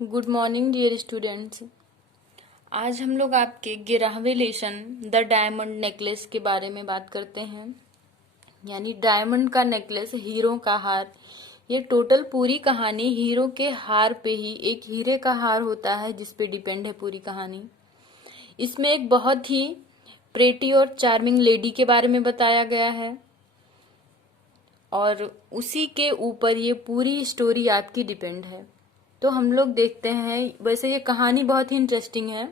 Good morning dear students. आज हम लोग आपके 11वें लेसन द डायमंड नेकलेस के बारे में बात करते हैं। यानी डायमंड का नेकलेस, हीरो का हार। ये टोटल पूरी कहानी हीरो के हार पे ही, एक हीरे का हार होता है जिस पे डिपेंड है पूरी कहानी। इसमें एक बहुत ही प्रेटी और चार्मिंग लेडी के बारे में बताया गया है और उसी के ऊपर ये पूरी स्टोरी आपकी डिपेंड है। तो हम लोग देखते हैं। वैसे ये कहानी बहुत ही इंटरेस्टिंग है।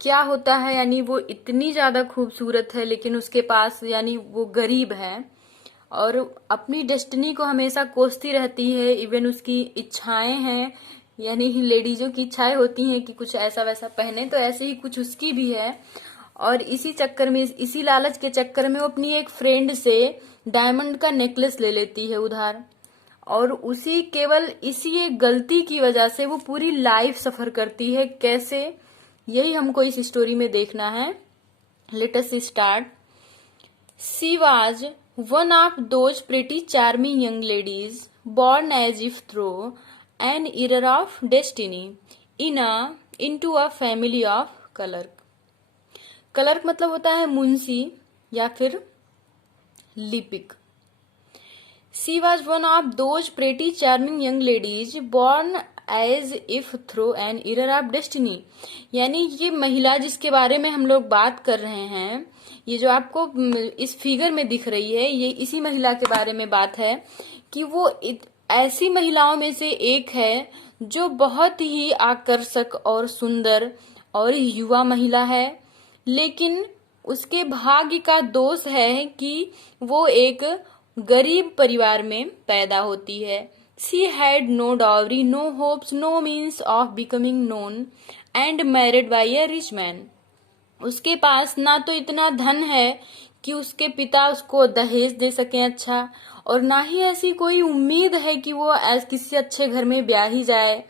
क्या होता है, यानी वो इतनी ज्यादा खूबसूरत है लेकिन उसके पास, यानी वो गरीब है और अपनी डेस्टिनी को हमेशा कोसती रहती है। इवन उसकी इच्छाएं हैं, यानी लेडीजों की इच्छाएं होती हैं कि कुछ ऐसा वैसा पहने, तो ऐसे ही कुछ उसकी भी है। और इसी चक्कर में, इसी लालच के चक्कर में वो अपनी एक फ्रेंड से डायमंड का नेकलेस ले लेती है उधार। और उसी, केवल इसी एक गलती की वजह से वो पूरी लाइफ सफर करती है। कैसे, यही हमको इस स्टोरी में देखना है। Let us start. She was one of those pretty charming young ladies born as if through an error of destiny into a family of clerk। Clerk मतलब होता है मुंशी या फिर लिपिक। She was one of those pretty charming young ladies born as if through an error of destiny। यानी ये महिला जिसके बारे में हम लोग बात कर रहे हैं, ये जो आपको इस फिगर में दिख रही है, ये इसी महिला के बारे में बात है कि वो ऐसी महिलाओं में से एक है जो बहुत ही आकर्षक और सुंदर और युवा महिला है। लेकिन उसके भाग्य का दोष है कि वो एक गरीब परिवार में पैदा होती है। She had no dowry, no hopes, no means of becoming known and married by a rich man. उसके पास ना तो इतना धन है कि उसके पिता उसको दहेज दे सकें अच्छा, और ना ही ऐसी कोई उम्मीद है कि वो किसी अच्छे घर में ब्याही जाए।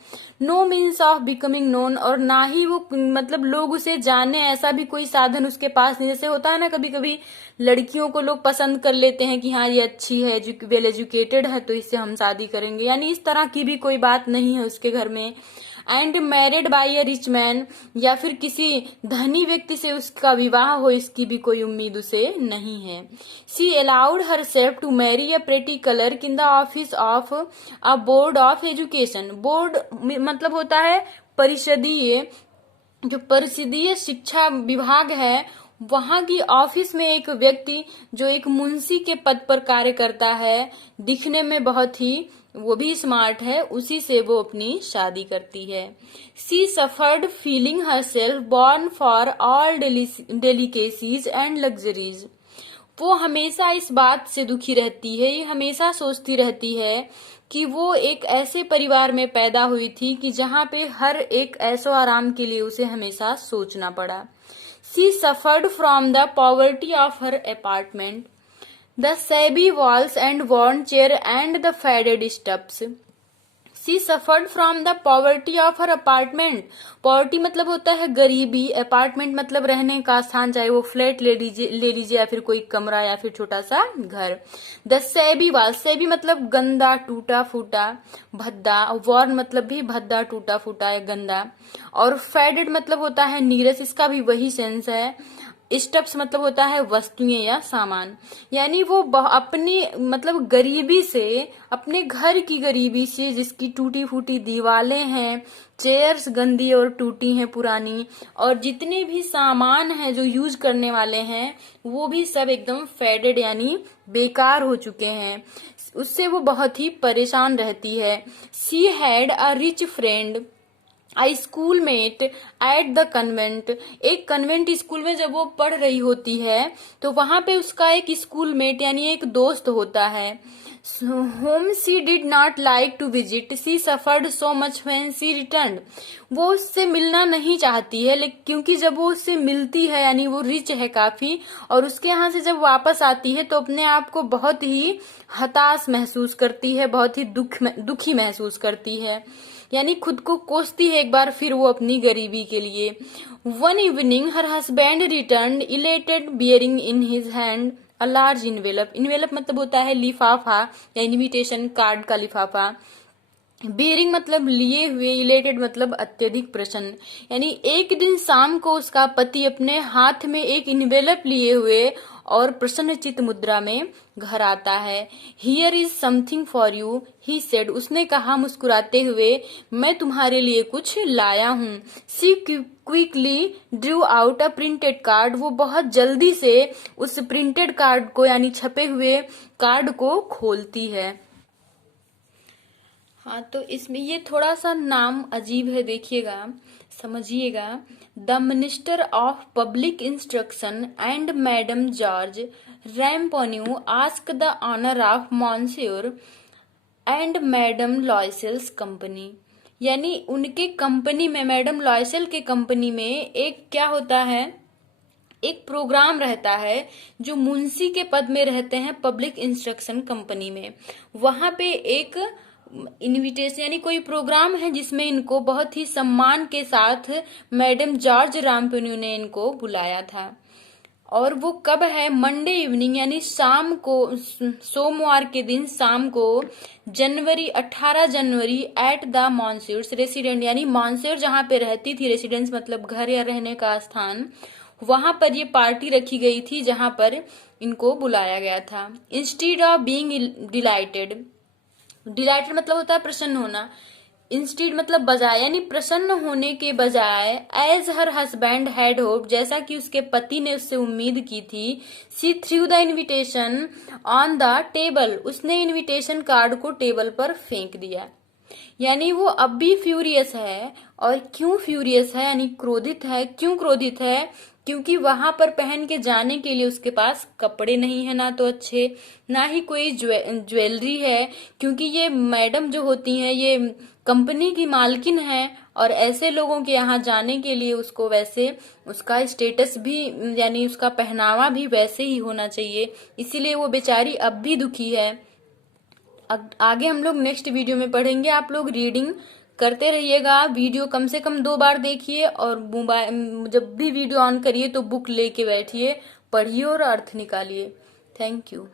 No means of becoming known, और ना ही वो मतलब लोग उसे जाने, ऐसा भी कोई साधन उसके पास नहीं। जैसे होता है ना, कभी कभी लड़कियों को लोग पसंद कर लेते हैं कि हाँ ये अच्छी है, वेल एजुकेटेड है, तो इससे हम शादी करेंगे। यानी इस तरह की भी कोई बात नहीं है उसके घर में। And married by a rich man, या फिर किसी धनी व्यक्ति से उसका विवाह हो, इसकी भी कोई उम्मीद उसे नहीं है। She allowed herself to marry a pretty clerk in the office of a board of education. Board मतलब होता है परिषदीय, जो परिषदीय शिक्षा विभाग है, वहां की ऑफिस में एक व्यक्ति जो एक मुंशी के पद पर कार्य करता है, दिखने में बहुत ही, वो भी स्मार्ट है, उसी से वो अपनी शादी करती है। She suffered feeling her self born for all delicacies and luxuries. वो हमेशा इस बात से दुखी रहती है, ये हमेशा सोचती रहती है कि वो एक ऐसे परिवार में पैदा हुई थी कि जहाँ पे हर एक ऐशो आराम के लिए उसे हमेशा सोचना पड़ा। She suffered from the poverty of her apartment, the shabby walls and worn chair and the faded steps। She suffered from the poverty of her apartment। Poverty मतलब होता है गरीबी, अपार्टमेंट मतलब रहने का स्थान, चाहे वो फ्लैट ले लीजिए या फिर कोई कमरा या फिर छोटा सा घर। द shabby wall, shabby मतलब गंदा, टूटा फूटा, भद्दा। वॉर्न मतलब भी भद्दा, टूटा फूटा या गंदा। और फेडेड मतलब होता है नीरस, इसका भी वही सेंस है। स्टफ्स मतलब होता है वस्तुएं या सामान। यानी वो अपनी मतलब गरीबी से, अपने घर की गरीबी से, जिसकी टूटी फूटी दीवारें हैं, चेयर्स गंदी और टूटी हैं पुरानी, और जितने भी सामान हैं जो यूज करने वाले हैं वो भी सब एकदम फेडेड यानी बेकार हो चुके हैं। उससे वो बहुत ही परेशान रहती है। She had a rich friend, a schoolmate at the convent. एक कन्वेंट स्कूल में जब वो पढ़ रही होती है तो वहां पे उसका एक स्कूल मेट यानी एक दोस्त होता है। Whom she did not like to visit, she suffered so much when she return. वो उससे मिलना नहीं चाहती है, लेकिन क्योंकि जब वो उससे मिलती है, यानी वो रिच है काफी, और उसके यहाँ से जब वापस आती है तो अपने आप को बहुत ही हताश महसूस करती है, बहुत ही दुखी महसूस करती है, यानी खुद को कोसती है एक बार फिर वो अपनी गरीबी के लिए। One evening her husband return elated bearing in his hand a large envelope. Envelope मतलब होता है लिफाफा या इनविटेशन कार्ड का लिफाफा। बियरिंग मतलब लिए हुए, इलेटेड मतलब अत्यधिक प्रसन्न। यानी एक दिन शाम को उसका पति अपने हाथ में एक इन्वेलप लिए हुए और प्रसन्नचित्त मुद्रा में घर आता है। Here is something for you, he said, उसने कहा मुस्कुराते हुए, मैं तुम्हारे लिए कुछ लाया हूँ। She quickly drew out a printed card, वो बहुत जल्दी से उस प्रिंटेड कार्ड को यानी छपे हुए कार्ड को खोलती है। हाँ, तो इसमें ये थोड़ा सा नाम अजीब है, देखिएगा, समझिएगा। The minister of public instruction and madame George Ramponneau ask the honour of monsieur and madame Loisel's company. यानी उनके कंपनी में, मैडम लॉयसेल के कंपनी में एक क्या होता है, एक प्रोग्राम रहता है जो मुंशी के पद में रहते हैं पब्लिक इंस्ट्रक्शन कंपनी में। वहां पे एक इनविटेशन यानी कोई प्रोग्राम है जिसमें इनको बहुत ही सम्मान के साथ मैडम जॉर्ज रामपेन्यू ने इनको बुलाया था। और वो कब है, मंडे इवनिंग यानी शाम को, सोमवार के दिन शाम को, 18 जनवरी एट द मॉन्स्योर्स रेसिडेंट, यानी मॉन्स्योर जहाँ पे रहती थी, रेसिडेंस मतलब घर या रहने का स्थान, वहां पर ये पार्टी रखी गई थी जहां पर इनको बुलाया गया था। Instead of being dilated, dilated मतलब होता है प्रसन्न होना, इंस्टीड मतलब बजाय, यानी प्रसन्न होने के बजाय, as her husband had hoped, जैसा कि उसके पति ने उससे उम्मीद की थी, she threw the invitation on the table, उसने इन्विटेशन कार्ड को टेबल पर फेंक दिया। यानी वो अब भी फ्यूरियस है। और क्यों फ्यूरियस है, यानी क्रोधित है। क्यों क्रोधित है, क्योंकि वहां पर पहन के जाने के लिए उसके पास कपड़े नहीं है, ना तो अच्छे, ना ही कोई ज्वेलरी है, क्योंकि ये मैडम जो होती हैं ये कंपनी की मालकिन है, और ऐसे लोगों के यहाँ जाने के लिए उसको वैसे उसका स्टेटस भी यानी उसका पहनावा भी वैसे ही होना चाहिए, इसीलिए वो बेचारी अब भी दुखी है। आगे हम लोग नेक्स्ट वीडियो में पढ़ेंगे। आप लोग रीडिंग करते रहिएगा, वीडियो कम से कम 2 बार देखिए, और मोबाइल जब भी वीडियो ऑन करिए तो बुक लेके बैठिए, पढ़िए और अर्थ निकालिए। Thank you.